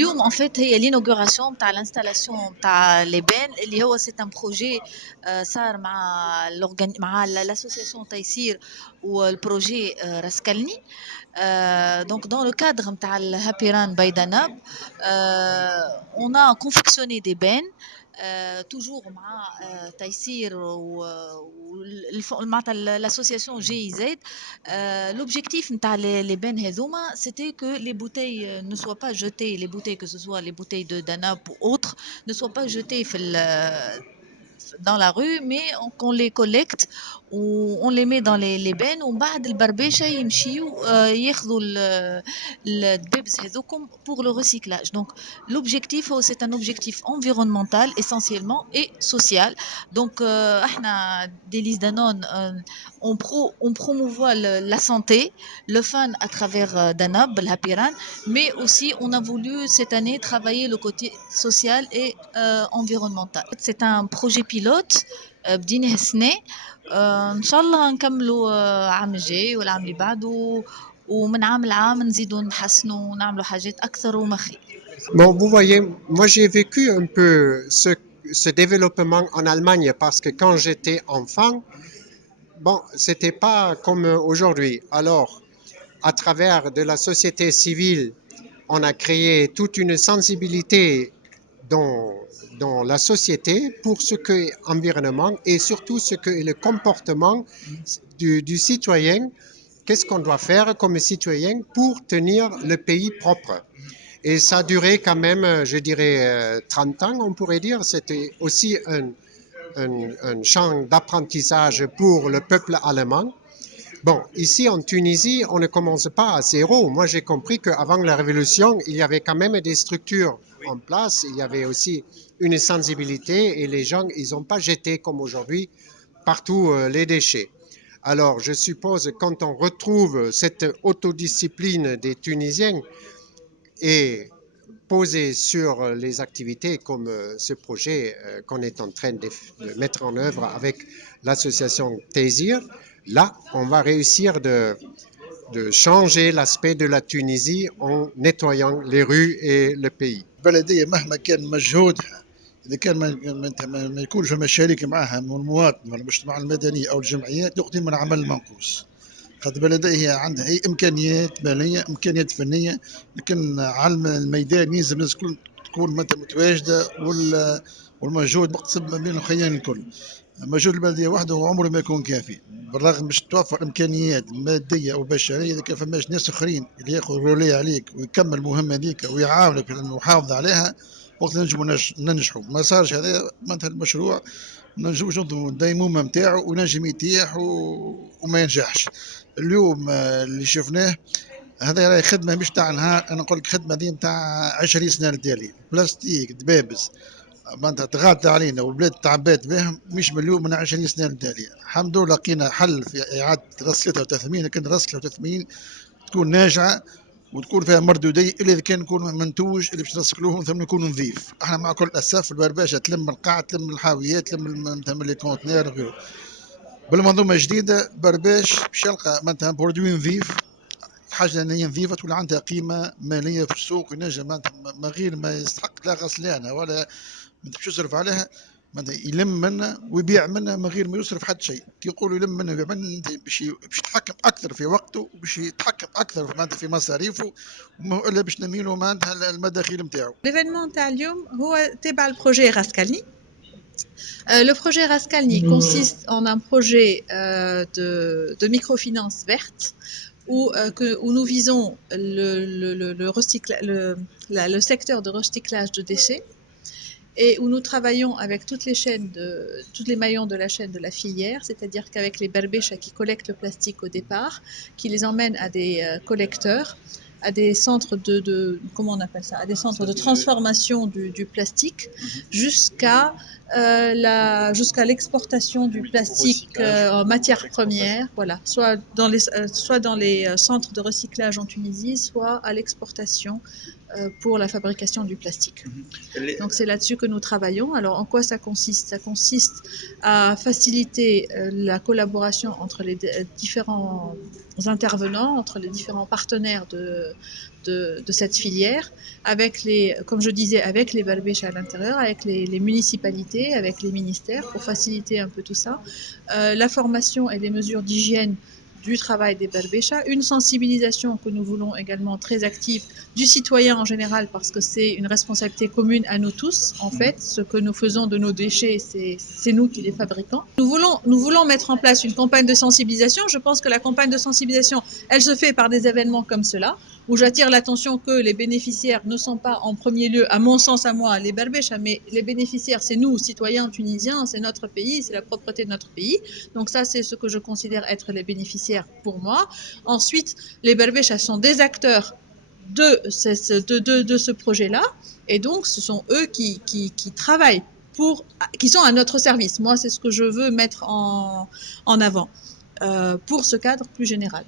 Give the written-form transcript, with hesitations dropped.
اليوم en fait هي l'inauguration بتاع l'installation بتاع لبان اللي هو c'est un projet صار مع l'association تيسير والبروجي راسكلني. Donc dans le cadre نتاع الهابي ران باي داناب on a confectionné des bennes toujours مع تيسير معناتها l'association GIZ. L'objectif نتاع les bennes هذوما c'était que les bouteilles ne soient pas jetées, les bouteilles que ce soit les bouteilles de Danab ou autres ne soient pas jetées dans la rue, mais qu'on les collecte ou on les met dans les bennes وبعد البربشة يمشيو ياخذوا الدبس هذوكم pour le recyclage. Donc l'objectif c'est un objectif environnemental essentiellement et social. Donc احنا Délices Danone on promouvoit la santé, le fun à travers Danab, le Happy Run, mais aussi on a voulu cette année travailler le côté social et environnemental. C'est un projet pilote بديناه السنة. ان شاء الله نكملوا عام الجاي والعام اللي بعده ومن عام لعام نزيدوا نحسنوا ونعملوا حاجات اكثر وما خير. Bon, vous voyez, moi j'ai vécu un peu ce développement en Allemagne parce que quand j'étais enfant, bon, c'était pas comme aujourd'hui. Alors, à travers de la société civile, on a créé toute une sensibilité dans, dans la société pour ce qu'est l'environnement et surtout ce qu'est le comportement du citoyen. Qu'est-ce qu'on doit faire comme citoyen pour tenir le pays propre? Et ça a duré quand même, je dirais, 30 ans, on pourrait dire. C'était aussi un champ d'apprentissage pour le peuple allemand. Bon, ici en Tunisie, on ne commence pas à zéro. Moi, j'ai compris qu'avant la révolution, il y avait quand même des structures en place. Il y avait aussi une sensibilité et les gens, ils n'ont pas jeté comme aujourd'hui partout les déchets. Alors, je suppose quand on retrouve cette autodiscipline des Tunisiens et posée sur les activités comme ce projet qu'on est en train de mettre en œuvre avec l'association Taysir, là, on va réussir de changer l'aspect de la Tunisie en nettoyant les rues et le pays. البلدية مهما كان مجهودها إذا كان ما يكونش فما شريك معها من المواطن والمجتمع المدني أو الجمعيات يقدم من عمل منقوص. خاطر البلدية هي عندها أي إمكانيات مالية إمكانيات فنية، لكن على الميدان يلزم الناس الكل تكون متواجدة والمجهود مقسم ما بين الخيان الكل. مجهود البلدية وحده عمره ما يكون كافي، بالرغم باش توفر إمكانيات مادية أو بشرية إذا كان فماش ناس آخرين اللي ياخذ رولي عليك ويكمل المهمة هذيك ويعاونك المحافظة عليها وقت نجموا ننجحوا. ما صارش هذا معناتها المشروع نجموش نضمنوا الديمومة نتاعو ونجم يتيح وما ينجحش. اليوم اللي شفناه هذا راهي خدمة مش تاع نهار، أنا نقول لك خدمة دي نتاع 20 سنة للتالي. بلاستيك دبابس معناتها تغطى علينا وبلاد تعبات بهم مش مليون من 20 سنة للتالي. الحمد لله لقينا حل في إعادة غسلتها وتثمين، لكن غسلها وتثمين تكون ناجعة وتكون فيها مردودية إلا إذا كان يكون منتوج اللي باش نسكلوهم ثم يكون نظيف. احنا مع كل أسف البرباشة تلم القاع تلم الحاويات تلم لي كونتنير وغيره. بالمنظومة الجديدة برباش باش يلقى معناتها برودوي نظيف، حاجة أنها نظيفة تكون عندها قيمة مالية في السوق وينجم معناتها ما غير ما يستحق لا غسلانة ولا باش يصرف عليها يلم منها ويبيع منها من غير ما يصرف حتى شيء. كي يقولوا يلم منها ويبيع منها باش يتحكم اكثر في وقته وباش يتحكم اكثر معناتها في مصاريفه والا باش نميلوا معناتها المداخيل نتاعو. L'événement تاع اليوم هو تبع البروجي راسكالني. Le projet Rascalny consiste en un projet de microfinance verte où nous visons le secteur de recyclage de déchets et où nous travaillons avec toutes les maillons de la chaîne de la filière, c'est-à-dire qu'avec les berbéchas qui collectent le plastique au départ, qui les emmènent à des collecteurs, à des centres comment on appelle ça, à des centres de transformation du plastique, jusqu'à l'exportation du plastique en matière première, voilà, soit dans les centres de recyclage en Tunisie, soit à l'exportation pour la fabrication du plastique. Donc c'est là-dessus que nous travaillons. Alors en quoi ça consiste? Ça consiste à faciliter la collaboration entre les différents intervenants, entre les différents partenaires de cette filière, avec les, comme je disais, avec les Balbèches à l'intérieur, avec les municipalités, avec les ministères, pour faciliter un peu tout ça. La formation et les mesures d'hygiène du travail des Balbéchas, une sensibilisation que nous voulons également très active du citoyen en général, parce que c'est une responsabilité commune à nous tous. En fait, ce que nous faisons de nos déchets, c'est nous qui les fabriquons. Nous voulons mettre en place une campagne de sensibilisation. Je pense que la campagne de sensibilisation, elle se fait par des événements comme cela, où j'attire l'attention que les bénéficiaires ne sont pas en premier lieu, à mon sens à moi, les Balbéchas, mais les bénéficiaires, c'est nous, citoyens tunisiens, c'est notre pays, c'est la propreté de notre pays. Donc ça, c'est ce que je considère être les bénéficiaires pour moi. Ensuite, les Balbéchas sont des acteurs de ce projet-là, et donc ce sont eux qui travaillent qui sont à notre service. Moi, c'est ce que je veux mettre en avant pour ce cadre plus général.